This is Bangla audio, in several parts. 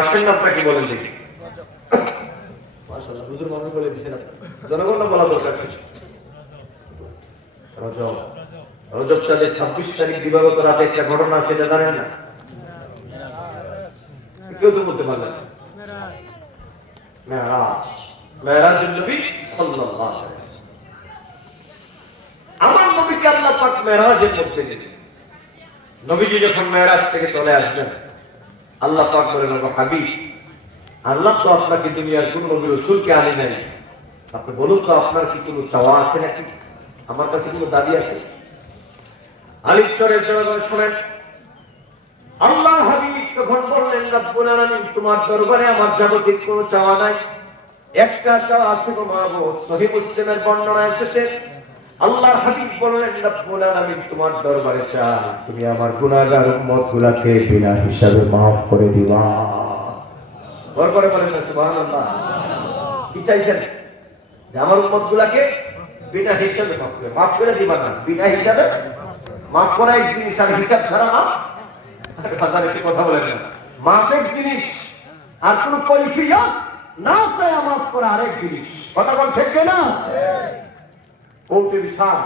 রাষ্ট্রের নামটা কি বলেন দেখি? মাশাআল্লাহ, হুজুর মানুষ বলে দিছেন আপনি। জনগণ না বলা দরকার ছিল। রজব রজব চাঁদের 26 তারিখ দিবাগত রাতে একটা ঘটনা আছে, এটা জানেন না? কেউ তো বলতে পারলেন না। মেরাজ, মেরাজুন নবী সাল্লাল্লাহু আলাইহি ওয়াসাল্লাম। আমার নবীকে আল্লাহ পাক মেরাজের মধ্যে দিলেন। নবীজি যখন মেরাজ থেকে চলে আসবেন, আল্লাহ পাক বলেন, ওগো হাবিব, আল্লাহ তো আপনাকে দুনিয়ার কোন নবী রাসূলকে আনে নাই, আপনি বলুন তো আপনার কি কোনো চাওয়া আছে নাকি? আমার কাছে কোনো দাবি আছে? আলীর চরের জনগণ শোনেন, আল্লাহ হাবিব তখন বললেন, রব্বুল আলামিন, তোমার দরবারে আমার জাগতিক কোনো চাওয়া নাই, একটা চাওয়া আছে গো মাবুদ। সহিহ মুসলিমের বর্ণনা এসেছে, আল্লাহর হাবিব বললেন, রব্বুল আলামিন, তোমার দরবারে চাই তুমি আমার গুনাহগার উম্মতগুলোকে বিনা হিসাবে maaf করে দিবা। গর করে বলেন সুবহানাল্লাহ। কি চাইছেন? যে আমার উম্মতগুলোকে বিনা হিসাবে maaf করে দিবা। না, বিনা হিসাবে maaf করা এক জিনিস, আর হিসাব ছাড়া maaf বাজারে কি কথা বলেন না। maaf এক জিনিস, আর কোন কৈফিয়ত না চায় maaf করা আরেক জিনিস। কথা বল ঠিক না? কোর্টে বিচার,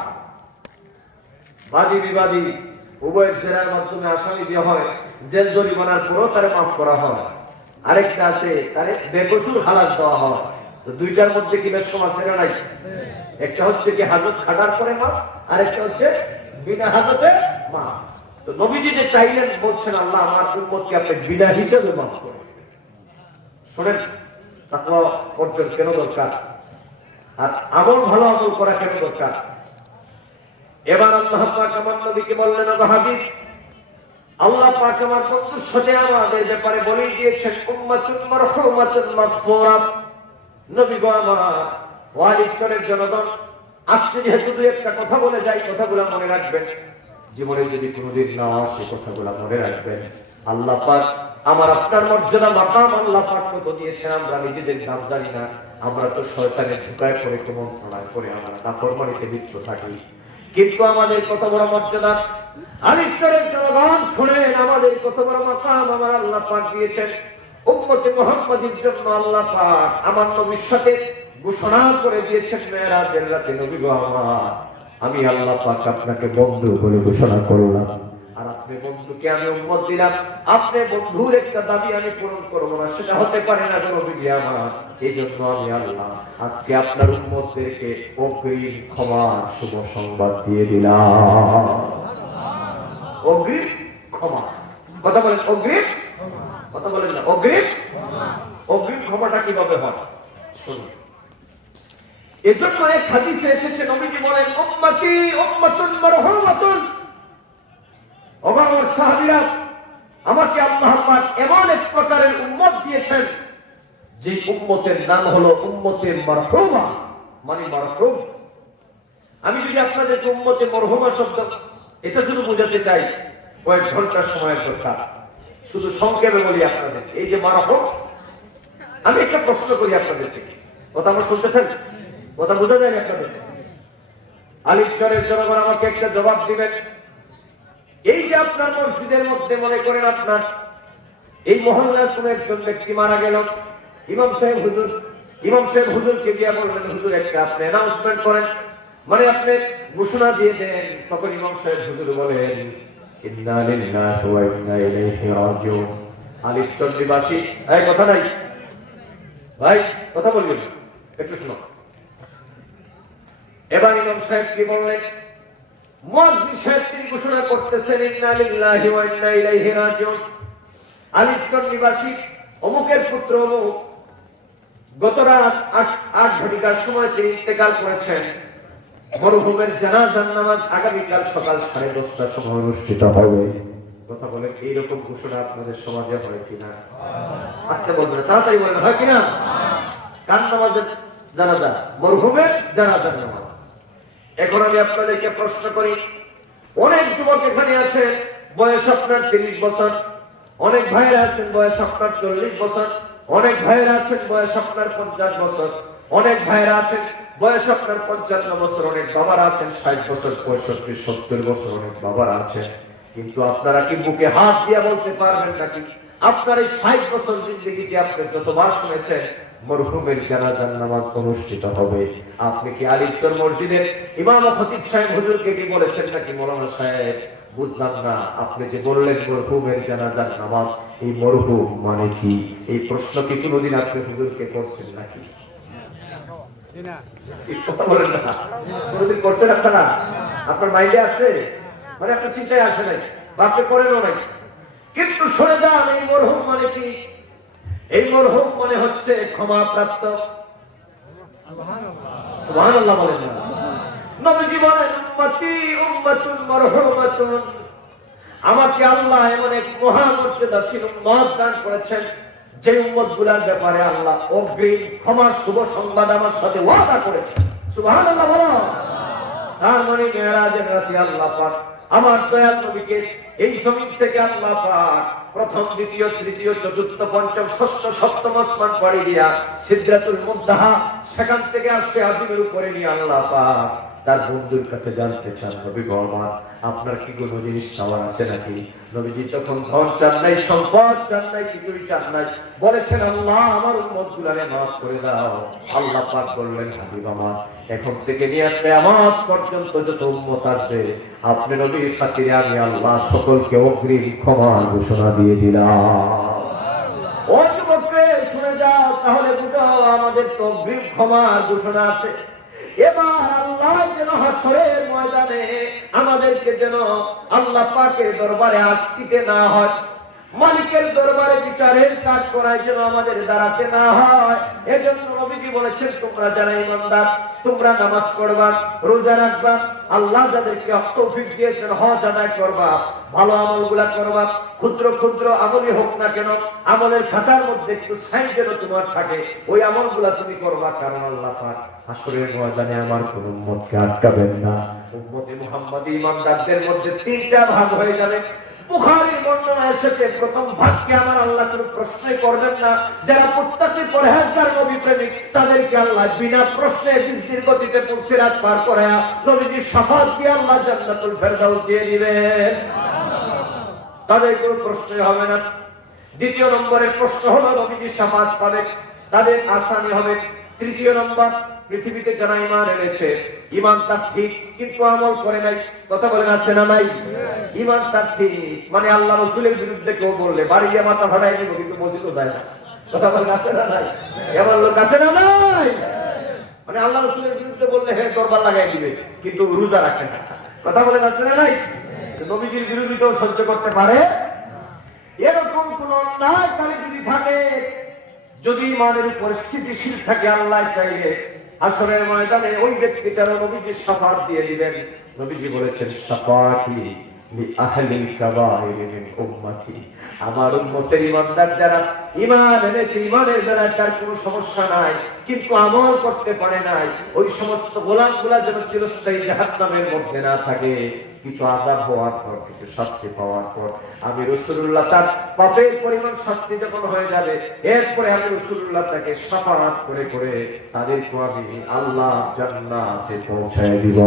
বাদী বিবাদী উভয়ের জেরার মাধ্যমে আসামি দেওয়া হয়, জেল জরিমানার পরেও তারে মাফ করা হয়। আরেকটা আছে, তারে বেকসুর হালাত দেওয়া হয়। তো দুইটার মধ্যে কি বেশ সমাজ ছেড়ে নাই? একটা হচ্ছে কি হাজত খাটার পরে মাফ, আরেকটা হচ্ছে বিনা হাজতে মাফ। তো নবীজি যে চাইলেন, বলছেন, আল্লাহ আমার উম্মতকে আপনি বিনা হিসেবে মাফ করেন। শোনেন, তাকওয়া অর্জন কেন দরকার, আর আমল ভালো আমল করা কেন দরকার? এবার আল্লাহ পাক আমার নবীকে বললেন, ওগো হাবিব, আল্লাহ পাক আমার বন্ধু সাথে আমাদের ব্যাপারে বলেই দিয়েছেন, উম্মাতুন মারহুমাতুন মাগফুরা। নবী গো আমার, ওয়ালিদ চরের জনগণ, আজকে যেহেতু দুই একটা কথা বলে যাই, কথাগুলো মনে রাখবেন। জীবনে যদি কোনোদিন না আসে, কথাগুলো মনে রাখবেন। আল্লাহ পাক আমার আপনার মর্যাদা মাকাম আল্লাহ পাক কত দিয়েছেন, আমরা নিজেদের নাম জানি না। আমরা তো শয়তানের ধোঁকায় পড়ে, কুমন্ত্রণায় পড়ে আমরা নাফরমানিতে লিপ্ত থাকি। কিন্তু আমাদের কত বড় মর্যাদা, আলিশ্বরের জনগণ শুনেন, আমাদের কত বড় মাকাম আমার আল্লাহ পাক দিয়েছেন। উম্মতে মুহাম্মাদীর জন্য আল্লাহ পাক আমার নবীর সাথে ঘোষণা করে দিয়েছেন, মেরাজের রাতে নবী গো আমার, আমি আল্লাহ পাক আপনাকে বন্ধু বলে ঘোষণা করলাম, আর আপনি বন্ধুকে আমি উম্মত দিলাম। আপনি বন্ধুর একটা দাবি আমি পূরণ করবো না, সেটা হতে পারে না গো নবীজি আমার। এই জন্য আমি আল্লাহ আজকে আপনার উম্মতদেরকে অগ্রিম ক্ষমার শুভ সংবাদ দিয়ে দিলাম। অগ্রিম ক্ষমা, কথা বলেন, অগ্রিম কথা বলেন না, অগ্রিম অগ্রিম ক্ষমাটা কিভাবে হয় শুনুন। এজন্য এক হাদিসে এসেছে, নবীজি বলেন, উম্মতি উম্মাতুন মারহুমাতুন। ও আমার সাহাবীরা, আমাকে আল্লাহ পাক এমন এক প্রকারের উম্মত দিয়েছেন, যে উম্মতের নাম হলো উম্মতে মারহুমা, মানে মারহুম। আমি যদি আপনাদের উম্মতে মারহুমা শব্দ এটা শুধু বোঝাতে চাই, কয়েক ঘন্টার সময়ের দরকার। শুধু সংক্ষেপে বলি আপনাদের, এই যে মারহুম, আমি একটা প্রশ্ন করি আপনাদের থেকে, কথা আমার শুনতেছেন? কথা বোঝা যায় আপনাদের? আলিশ্বরের জনগণ আমাকে একটা জবাব দিবেন। এই যে আপনার মসজিদের মধ্যে মনে করেন আপনার এই মহল্লার কোন একজন ব্যক্তি মারা গেল, ইমাম সাহেব হুজুরকে গিয়ে বলবেন, হুজুর একটা আপনি অ্যানাউন্সমেন্ট করেন, মানে আপনি ঘোষণা দিয়ে দেন। তখন ইমাম সাহেব হুজুর বলেন, ইন্না লিল্লাহি ওয়া ইন্না ইলাইহি রাজিউন। আলিশ্বর নিবাসী, এই কথা নাই ভাই, কথা বলবেন একটু শুনো। এবার ইমাম সাহেব কি বললেন? মুয়াজ্জিন সাহেব তিনি ঘোষণা করতেছেন, ইন্না লিল্লাহি ওয়া ইন্না ইলাইহি রাজিউন। আলিশ্বর নিবাসী অমুকের পুত্র অমুক গত রাত ৮ ঘটিকার সময় তিনি ইন্তেকাল করেছেন। মরহুমের জানাজার নামাজ আগামীকাল সকাল 10:30টার সময় অনুষ্ঠিত হবে। কথা বলেন, এইরকম ঘোষণা আপনাদের সমাজে হয় কিনা? আচ্ছা বলবেন, তাড়াতাড়ি বলেন, হয় কিনা? কার নামাজের জানাজা? মরহুমের জানাজার নামাজ। এখন আমি আপনাদেরকে প্রশ্ন করি, অনেক যুবক এখানে আছে, বয়স আপনার 30 বছর, অনেক ভাইরা আছেন বয়স আপনার 40 বছর, অনেক ভাইরা আছেন বয়স আপনার 50 বছর, অনেক ভাইরা আছেন বয়স আপনার 55 বছর, অনেক বাবারা আছেন 60 বছর, 65, 70 বছর, অনেক বাবারা আছেন। কিন্তু আপনারা কি বুকে হাত দিয়ে বলতে পারবেন নাকি আপনার এই 60 বছর জিন্দেগিতে আপনি যতবার শুনেছেন মরহুমের জানাজার নামাজ অনুষ্ঠিত হবে, আপনি কি আলিচর মসজিদের ইমাম ও খতিব সাহেব হুজুরকে কি বলেছেন নাকি মৌলানা সাহেব? বুঝলাম না, আপনি যে বললেন মরহুমের জানাজার নামাজ, এই মরহুম মানে কি? এই প্রশ্ন কি কোনোদিন আপনি হুজুরকে করছেন নাকি? কথা বলেন না, কোনোদিন করছেন আপনারা? আপনার মাইন্ডে আছে, মানে আপনার চিন্তায় আসে নাই, বা আপনি করেনও নাই। কিন্তু শুনে যান, এই মরহুম মানে কি? এই মরহুম মানে হচ্ছে ক্ষমাপ্রাপ্ত। সুবহানাল্লাহ বলেন না। নবীজি বলেন উম্মতি উম্মাতুন মারহুমাতুন, আমাকে আল্লাহ এমন এক মহামর্যাদাশীল উম্মত দান করেছেন যে উম্মতগুলোর ব্যাপারে আল্লাহ অগ্রিম ক্ষমার শুভ সংবাদ আমার সাথে ওয়াদা করেছেন। সুবহানাল্লাহ বলো। তার মানে মেরাজের রাতে আল্লাহ পাক আমার দয়াল নবীকে এই জমিন থেকে আল্লাহ পাক প্রথম দ্বিতীয় তৃতীয় চতুর্থ পঞ্চম ষষ্ঠ সপ্তম আসমান পাড়ি দিয়া সিদরাতুল মুনতাহা, সেখান থেকে আরশে আজিমের উপরে নিয়ে আল্লাহ পাক তার বন্ধুর কাছে জানতে চান, নবী গো আমার, আপনার কি কোনো জিনিস চাওয়ার আছে নাকি? নবীজি তখন ধন চান নাই, সম্পদ চান নাই, কিছুই চান নাই, বলেছেন আল্লাহ আমার উম্মতগুলোকে মাফ করে দাও। আল্লাহ পাক বললেন হাবিব আমার, এখন থেকে নিয়ে কিয়ামত পর্যন্ত যত উম্মত আসবে আপনি নবীর খাতিরে আমি আল্লাহ সকলকে অগ্রিম ক্ষমার ঘোষণা দিয়ে দিলাম। ও যুবকরে শুনে যাও, তাহলে বুঝাও আমাদের তো অগ্রিম ক্ষমার ঘোষণা আছে। এবার আল্লাহ যেন হাসরের ময়দানে আমাদেরকে যেন আল্লাহ পাকের দরবারে আটকিতে না হয়, মালিকের দরবারে বিচারের কাজ করায় যেন আমাদের দাঁড়াতে না হয়। এজন্য নবীজি বলেছেন, তোমরা যারা ঈমানদার তোমরা নামাজ পড়বা, রোজা রাখবা, আল্লাহ যাদেরকে তৌফিক দিয়েছেন হজ আদায় করবা, ভালো আমলগুলা করবা, ক্ষুদ্র ক্ষুদ্র আমলই হোক না কেন, আমলের খাতার মধ্যে একটু সাইন যেন তোমার থাকে, ওই আমলগুলা তুমি করবা। কারণ আল্লাহ পাক হাসরের ময়দানে আমার কোন উম্মতকে আটকাবেন না। উম্মতে মুহাম্মাদী ঈমানদারদের মধ্যে তিনটা ভাগ হয়ে যাবে। বুখারীর বর্ণনা এসেছে, প্রথম ভাগকে আমার আল্লাহ কোনো প্রশ্নই করবেন না। যারা মুত্তাকি পরহেজগার নবী প্রেমিক তাদেরকে আল্লাহ বিনা প্রশ্নে বৃষ্টির গতিতে পুরসিরাত পার করায়া নবীজির শাফাত দিয়ে আল্লাহ জান্নাতুল ফেরদাউস দিয়ে দিবেন। তাদের কোনো প্রশ্নই হবে না। দ্বিতীয় নম্বরের প্রশ্ন হলো নবীজির শাফাত পাবে, তাদের আসামি হবে। তৃতীয় নম্বর, পৃথিবীতে যারা ঈমান এনেছে, ঈমান তার ঠিক কিন্তু আমল করে নাই। কথা বলেন আছে না নাই? ঈমান তার ঠিক মানে আল্লাহ রাসূলের বিরুদ্ধে কেউ বললে বাড়ি গিয়ে মাথা ফাটাই দিব, কিন্তু মসজিদও যায় না। কথা বলেন আছে না নাই? এমন লোক আছে না নাই? মানে আল্লাহ রাসূলের বিরুদ্ধে বললে হ্যাঁ দরবার লাগাই দিবে, কিন্তু রোজা রাখে না। কথা বলেন আছে না নাই? নবীজির বিরোধিতাও সহ্য করতে পারে। এরকম কোন অন্যায়কারী যদি থাকে, যদি ইমানের উপর স্থিতিশীল থাকে, আল্লাহ চাইলে হাসরের ময়দানে ওই ব্যক্তিটার নবীজি শাফাত দিয়ে দিবেন। নবীজি বলেছেন, শাফাতি লি আহলিল কাবাইর মিন উম্মতি, আমার উম্মতের ঈমানদার যারা ঈমান এনেছে, ঈমানের বেলায় তার কোনো সমস্যা নাই কিন্তু আমল করতে পারে নাই, ওই সমস্ত গোলামগুলা যেন চিরস্থায়ী জাহান্নামের মধ্যে না থাকে। কিছু আযাব হওয়ার পর, কিছু শাস্তি পাওয়ার পর আমি রাসূলুল্লাহ তার পাপের পরিমাণ শাস্তি যখন হয়ে যাবে, এরপরে আমি রাসূলুল্লাহ তাকে শাফাআত করে করে তাদেরকে আমি আল্লাহ জান্নাতে পৌঁছায় দিব।